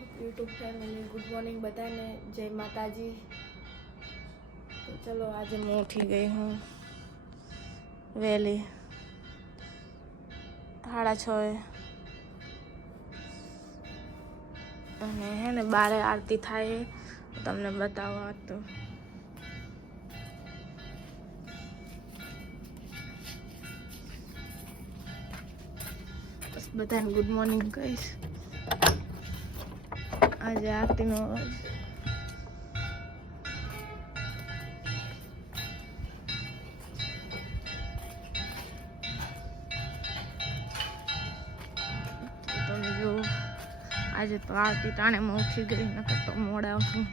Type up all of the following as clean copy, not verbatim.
YouTube family good morning बताने जय माताजी। तो चलो आज मैं उठी गई हूँ वहेली 6:30 અને હે ને બારે આરતી થાય તમને બતાવવા તો બસ બધાને ગુડ મોર્નિંગ કહીશ। આજે આરતીનો અવાજ તમે જો આજે તો આરતી ટાણે માં ઉઠી ગઈ નકર તો મોડા ઉઠું।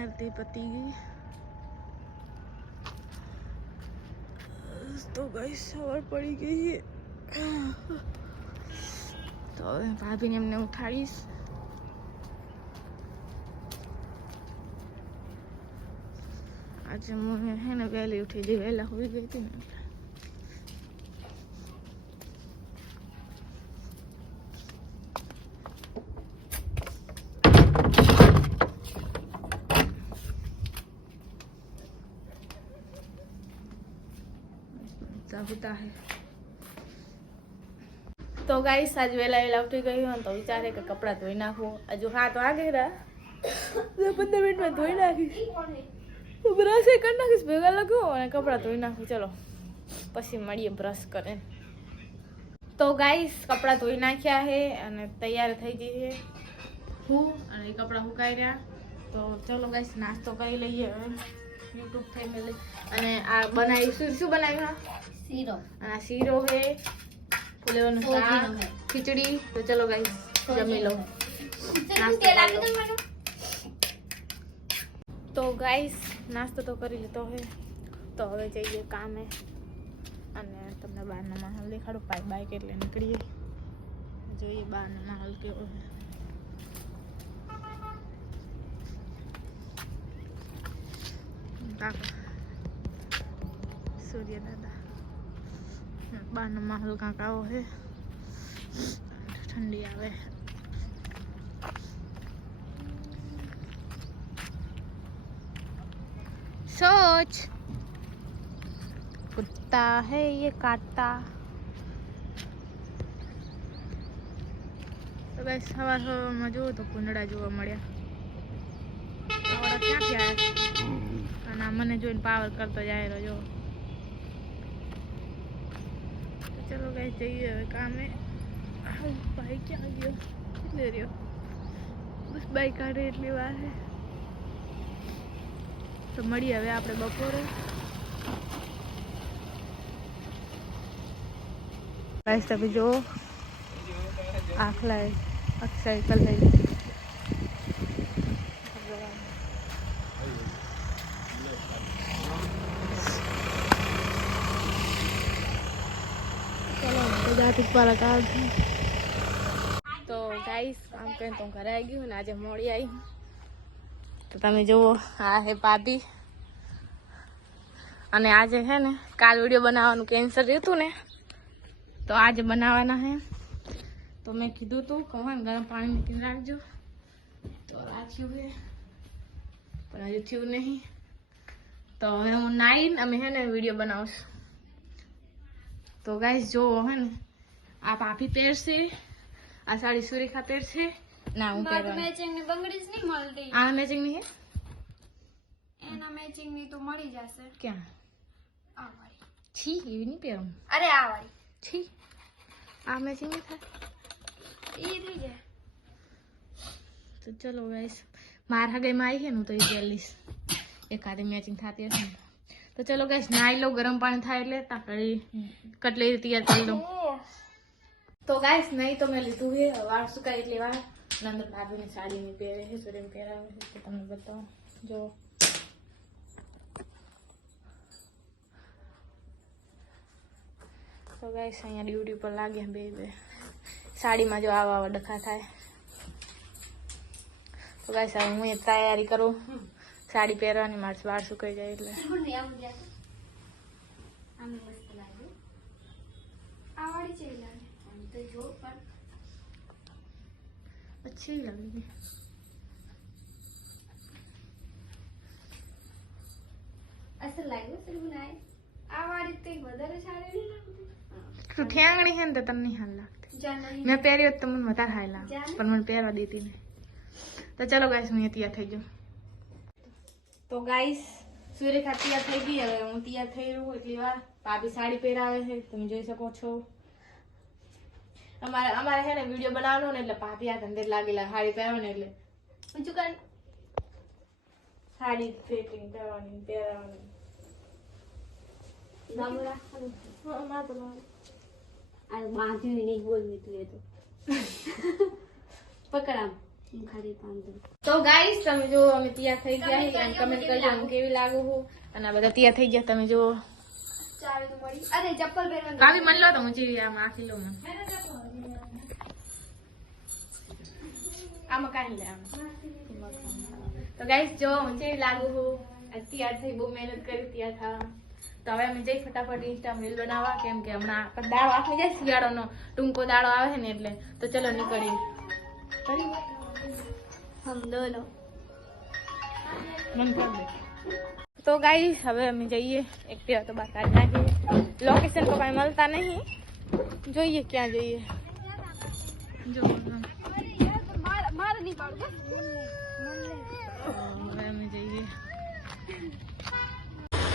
आरती पती गई तो गाइस सवार पड़ी गई है। तो भाभी ने हमने उठाड़ीश। आज मुझे है ना वहेली उठी थी वहेला हुई गई थी ना होता है। तो गाइस आज वेला वेला उठी गई हूँ तो विचारे के कपड़ा धोई नाखू। हजू हाथ वागे रहा 15 मिनट में धोई नाखी तो ब्रश कर नाखीश भेगा लगो और कपड़ा धोई नाखू। चलो पछी मळीए ब्रश करे। तो गाइस कपड़ा धोई नाख्या है और तैयार थई गई है हूँ और कपड़ा सुकाई रहा। तो चलो गाइस नास्तो करी लईए यूट्यूब फैमिली। અને આ બનાવી શું બનાવ્યું શીરો અને શીરો है ફુલેવાનું શાક ખીચડી। તો ચલો ગાઈસ જમી લો તો ગાઈસ નાસ્તો તો કરી લીધો है તો હવે જઈએ કામે અને તમને બહારનો માહોલ દેખાડું। બાઈક એટલે નીકળીએ જોઈએ બહારનો માહોલ કેવો છે। सूर्य दादा बार माहौल का काओ है ठंडी आवे। सोच कुत्ता है ये काटता। तो गाइस सवार में जो तो कुंडड़ा जोवा मळ्या क्या क्या है मने जो पावर करता जाए जो। तो चलो गाइस जाइए काम में। बाइक क्या गयो ले रही हो बस बाइक काढे એટલી વાર है। तो मळीए હવે આપણે બપોરે। गाइस तभी जो आखला साइकिल है तो गाइस काम करें तो घरे आई गई आज मोड़ी आई। तो तमे जो आ है भाभी अने आज है ने काल वीडियो बनावानुं कैंसर रह्युं ने तो आज बनावाना है। तो मैं कीधुं तू कहन गरम पानी मूकीने राखजो तो राख्युं है पण हजू थयुं नहीं। तो हवे हूँ नाईन अमे है ने वीडियो बनावशुं। तो गाइस जो है ने आ भाभी पेर से आ साड़ी सुरेखा पेर से ना हूं पेरवा मैचिंग ની બંગડી જ નહીં મળતી। આ મેચિંગ ની હે એના મેચિંગ ની તો મળી જશે ક્યાં આ વાળી छी એવી નહીં પહેરું। અરે આ વાળી छी આ મેચિંગ ની થાય એ થઈ જાય। तो चलो गाइस मार हगे में आई है नु तो ये जल्दी एक आधी मैचिंग थाती है। तो चलो गाइस नाई लो गरम पानी थाय એટલે તાકડી કટલેરી તૈયાર કરી લો। तो गाइस नहीं तो मैं लीधुं है वाळ सुकाय એટલે वाळ नंदर भाभी ने साड़ी में पहरे है सूर्य में पहरावे है तो તમને बताओ जो। तो गाइस अहींया ड्यूटी पर लाग्या बे साड़ी में जो आवा डखा थाय। तो गाइस हवे हूँ तैयारी करूँ સાડી પહેરવાની મારે વાળ સુકાઈ જાય એટલે अच्छी लगेगी असं लागलं सर बनाए आ वाली ते વધારે સારી નહીં લાગતી તું ઠેંગણી છે ને તો તને નહીં હાલ લાગતી જાને મેં પહેર્યો તો મને વધારે હાલ લાગે પણ મને પહેરવા દેતી નહીં તો ચલો ગાઈસ હું તૈયાર થઈ જાઉં તો ગાઈસ સુરેખા તૈયાર થઈ ગઈ હવે હું તૈયાર થઈ રહું એટલી વાર ભાભી સાડી પહેરાવે છે તમે જોઈ શકો છો અમારે છે ને વિડીયો બનાવવાનો ને એટલે ભાભી આ ધંધે લાગેલા સાડી પહેરવાની એટલે બીજું કાંઈ સાડી ફિટિંગ કરવાની પહેરવાની આ બાંધ્યું નહીં બોલવી તું એ તો પકડામ હું ખાલી બાંધું તો ગાઈસ તમે જો અમે તૈયાર થઈ ગયા છે અને કમેન્ટ કરજો હું કેવી લાગુ છું અને આ બધા તૈયાર થઈ ગયા તમે જો ચાવી તો મળી અરે ચપ્પલ પહેરવાનું ભાભી મન લો તો હું જેવી આમ આખી લો મને આમાં કાંઈ લે આમ તો ગાઈસ જો હું કેવી લાગુ છું તૈયાર થઈ બહુ મહેનત કરી તૈયાર થવા તો હવે અમે જઈ ફટાફટ ઇન્સ્ટા રીલ બનાવવા કેમ કે હમણાં દાડો આખી જાય શિયાળાનો ટૂંકો દાડો આવે છે ને એટલે તો ચલો નીકળી હમ દોનો મન કર દે તો ગાઈસ હવે અમે જઈએ એક્ટિવા તો બહાર કાઢી નાખીએ લોકેશન તો કાંઈ મળતા નહીં જોઈએ ક્યાં જઈએ જો મારે નહીં પાડું હવે અમે જઈએ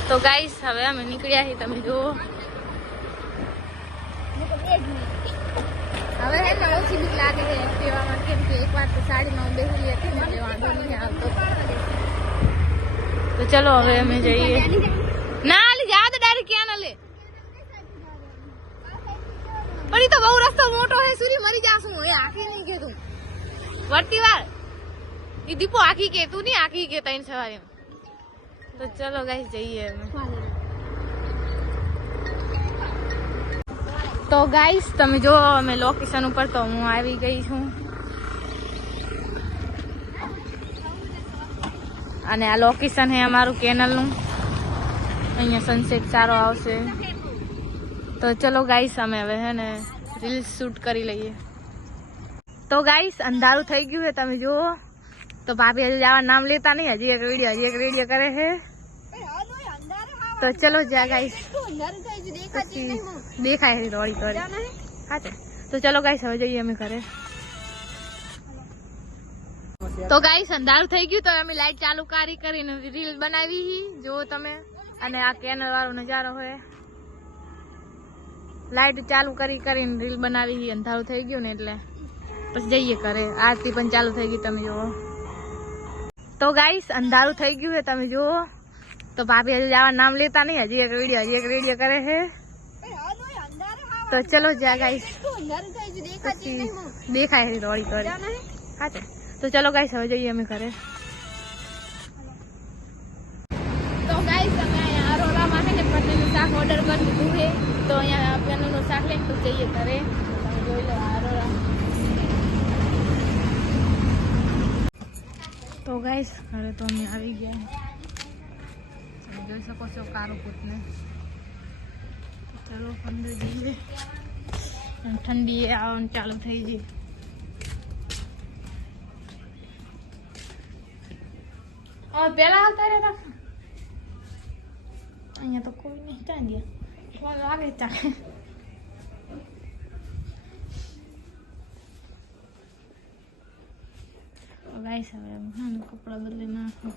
તો ગાઈસ હવે અમે નીકળ્યા છીએ તમે જુઓ હવે હે ને ઓછી બીક લાગે છે એક્ટિવામાં કેમ કે એક વાર તો સાડીમાં હું બેસેલી હતી ને એટલે વાંધો નહીં આવતો તો ચલો હવે અમે જઈએ ના લી જા તો ડાયરેક્ટ ક્યાં ના લે પણ ઈ તો બહુ રસ્તો મોટો હે સુરી મરી જાશું એ આખી નહીં કે તું વળતી વાર ઈ દીપો આખી કે તું નહીં આખી કે તૈન સવારે તો ચલો ગાઈસ જઈએ અમે તો ગાઈસ તમે જો અમે લોકેશન ઉપર તો હું આવી ગઈ છું અને આ લોકેશન હે અમારું કેનલનું અહીંયા સનસેટ સારો આવશે તો ચલો ગાઈસ અમે હવે હે ને રીલ્સ શૂટ કરી લઈએ તો ગાઈસ અંધારું થઈ ગયું છે તમે જુઓ તો ભાભી હજુ જવા નામ લેતા નહીં હજી એક વિડીયો કરે છે તો ચલો જા ગાઈસ દેખાય છે રોડી કરી હા તો ચલો ગાઈસ હવે જઈએ અમે ઘરે તો ગાઈસ અંધારું થઈ ગયું તો અમે લાઈટ ચાલુ કરીને રીલ બનાવી જુઓ તમે અને આ કેનલ વાળો નજારો હોય લાઈટ ચાલુ કરીને રીલ બનાવી અંધારું થઈ ગયું ને એટલે પછી જઈએ ઘરે આરતી પણ ચાલુ થઈ ગઈ તમે જુઓ તો ગાઈસ અંધારું થઈ ગયું છે તમે જુઓ તો ભાભી હજુ જવા નામ લેતા નહીં હજી એક વિડીયો કરે છે તો ચલો જા ગાઈસ દેખાય છે રોડી કરી હા તો ચલો ગાઈસ હવે જઈએ અમે ઘરે તો ગાઈસ અમે અહીંયા અરોરામાં છે ને પનીરનું શાક ઓર્ડર કરી દીધું છે તો અહીંયા પનીરનું શાક લઈને તો જઈએ ઘરે તમે જોઈ લો અરોરા તો ગાઈસ હવે તો અમે આવી ગયા તમે જોઈ શકો છો કારો પૂતને ચલો અંદર જઈએ ઠંડી આવવાનું ચાલુ થઈ ગઈ પેલા આવતા રહ્યા અહીંયા તો કોઈ નહીં ક્યાં ગયા ફોન લાગે ચાલે ગાઈસ હવે હા કપડા બદલી નાખો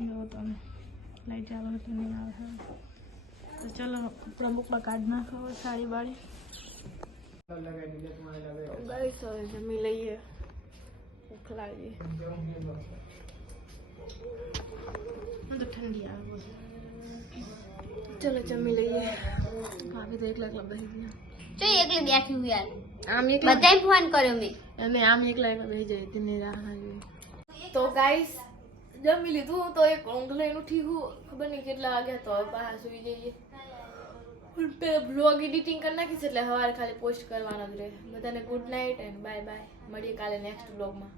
જો તમે લાઈટ ચાલુ હતી નહીં આવે તો ચલો કપડા બુકડા કાઢી નાખો સાડી બાડી ગાઈસ હવે જમી લઈએ ભૂખ લાગી તો ઠંડી આવે ચલો જમી લઈએ ભાભી તો એકલા બેસી ગયા તો એકલી બેઠી હું યાર આમ બધાય ફોન કર્યો મેં અને આમ એકલા બેસી જાય તેની રાહ તો ગાઈસ જમી લીધું તો એક ઊંઘ લઈને ઉઠી હું ખબર નહીં કેટલા વાગ્યા તો બહાર સુઈ જઈએ બ્લોગ એડિટિંગ કરી નાખીશ એટલે સવારે ખાલી પોસ્ટ કરવાનો જ રહે બધાને good night and bye bye મળીએ કાલે નેક્સ્ટ બ્લોગમાં